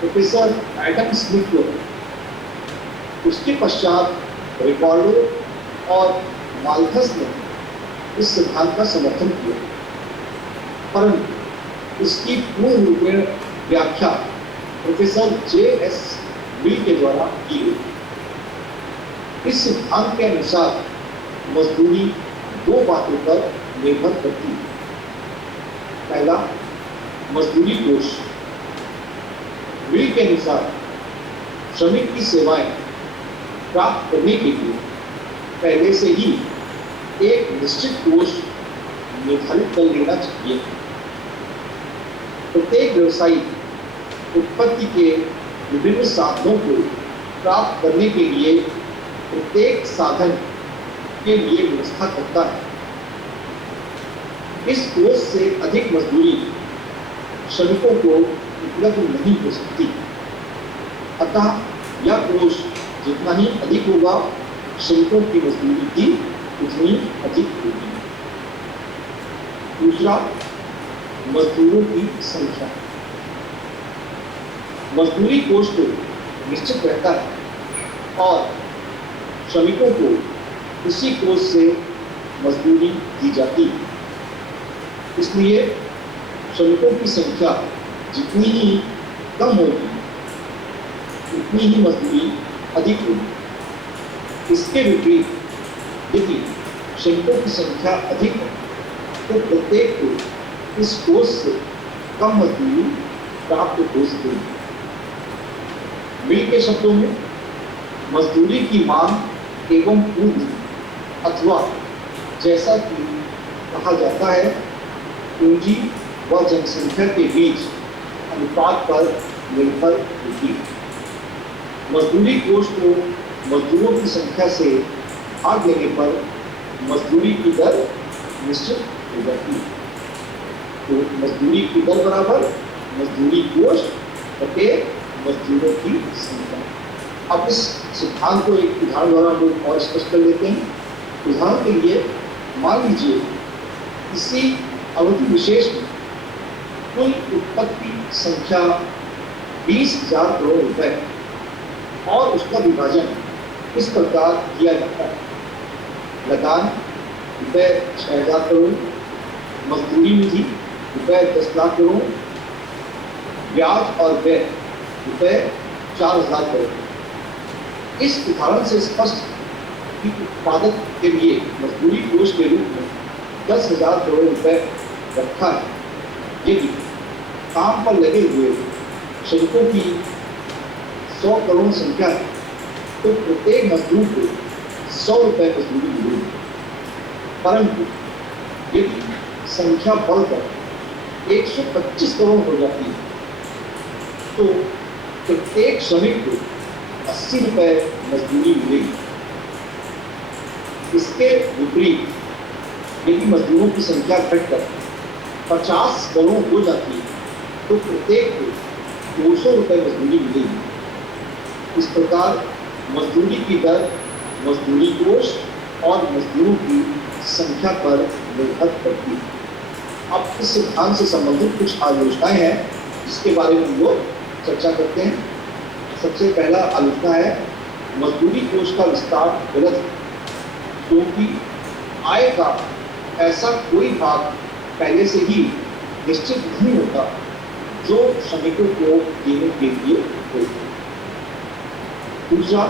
प्रोफेसर एडम स्मिथ को, उसके पश्चात रिकार्डो और माल्थस ने इस सिद्धांत का समर्थन किया, परंतु इसकी पूर्ण रूपेण व्याख्या प्रोफेसर जे.एस. मिल के द्वारा की गई। इस सिद्धांत के अनुसार मजदूरी दो बातों पर निर्भर करती है। पहला, मजदूरी कोष। मिल के अनुसार श्रमिक की सेवाएं प्राप्त करने के लिए पहले से ही एक निश्चित कोष निर्धारित कर लेना चाहिए। प्रत्येक व्यवसायी उत्पत्ति के विभिन्न साधनों को प्राप्त करने के लिए प्रत्येक साधन के लिए व्यवस्था करता है। इस कोष से अधिक मजदूरी श्रमिकों को उपलब्ध नहीं हो सकती, अतः यह कोष जितना ही अधिक होगा श्रमिकों की मजदूरी भी उतनी अधिक होगी। दूसरा, मजदूरों की संख्या। मजदूरी कोष तो निश्चित रहता है और श्रमिकों को उसी कोष से मजदूरी दी जाती है। इसलिए श्रमिकों की संख्या जितनी ही कम होगी उतनी ही मजदूरी अधिक होगी। इसके विपरीत यदि श्रमिकों की संख्या अधिक है तो प्रत्येक को इस कोष से कम मजदूरी प्राप्त हो सकेगी। मिल के शब्दों में मजदूरी की मांग एवं पूर्ति अथवा जैसा कि कहा जाता है पूंजी व जनसंख्या के बीच अनुपात पर निर्भर होती है। मजदूरी कोष को मजदूरों की संख्या से भाग देने पर मजदूरी की दर निश्चित हो जाती है। तो मजदूरी की दर बराबर मजदूरी कोष बटे मजदूरों की संख्या। अब इस सिद्धांत को एक उदाहरण द्वारा हम लोग और स्पष्ट कर लेते हैं। उदाहरण के लिए मान लीजिए किसी अवधि विशेष में कुल उत्पत्ति संख्या 20,000 करोड़ रुपए और उसका विभाजन इस प्रकार किया जाता है। लगान रुपए 6,000 करोड़, मजदूरी निधि रुपए 10 लाख करोड़, ब्याज और व्यय रुपए 4,000 करोड़। इस उदाहरण से स्पष्ट कि उत्पादक के लिए मजदूरी कोष के रूप में 10,000 करोड़ रुपए रखा है। यदि काम पर लगे हुए श्रमिकों की 100 करोड़ संख्या है तो प्रत्येक मजदूर को 100 रुपए मजदूरी मिलेगी। परंतु यदि संख्या बढ़कर 125 करोड़ हो जाती है तो प्रत्येक श्रमिक को 80 रुपए मजदूरी मिलेगी। इसके विपरीत यदि मजदूरों की संख्या घटकर 50 करोड़ हो जाती है तो प्रत्येक को 200 रुपए मजदूरी मिलेगी। इस प्रकार मजदूरी की दर मजदूरी कोष और मजदूरों की संख्या पर निर्भर करती है। अब इस सिद्धांत से संबंधित कुछ आलोचनाएं हैं जिसके बारे में हम लोग चर्चा करते हैं। सबसे पहला आलोचना है मजदूरी कोष का विस्तार गलत है, क्योंकि आय का ऐसा कोई भाग पहले से ही निश्चित नहीं होता जो श्रमिकों को देने के लिए हो। दूसरा,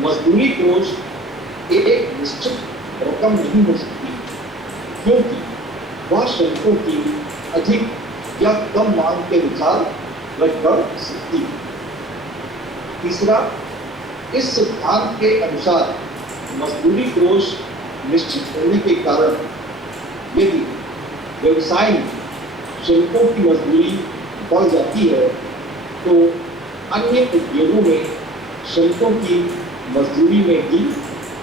मजदूरी कोष एक निश्चित रकम नहीं हो सकती क्योंकि वह श्रमिकों की अधिक या कम मांग के अनुसार बढ़ सकती है। तीसरा, इस सिद्धांत के अनुसार मजदूरी कोष निश्चित होने के कारण यदि व्यवसाय में श्रमिकों की मजदूरी बढ़ जाती है तो अन्य उद्योगों में श्रमिकों की मजदूरी में भी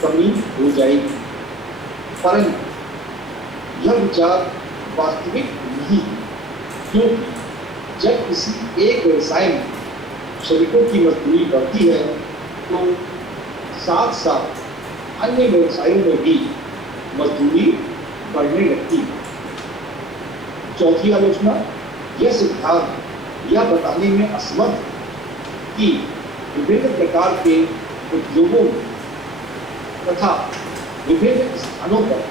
कमी हो जाएगी। परंतु यह विचार वास्तविक नहीं, क्योंकि जब किसी एक व्यवसाय में श्रमिकों की मजदूरी बढ़ती है तो साथ साथ अन्य व्यवसायों में भी मजदूरी बढ़ने लगती है। चौथी आलोचना, यह सिद्धांत यह बताने में असमर्थ कि विभिन्न प्रकार के उद्योगों तथा विभिन्न स्थानों पर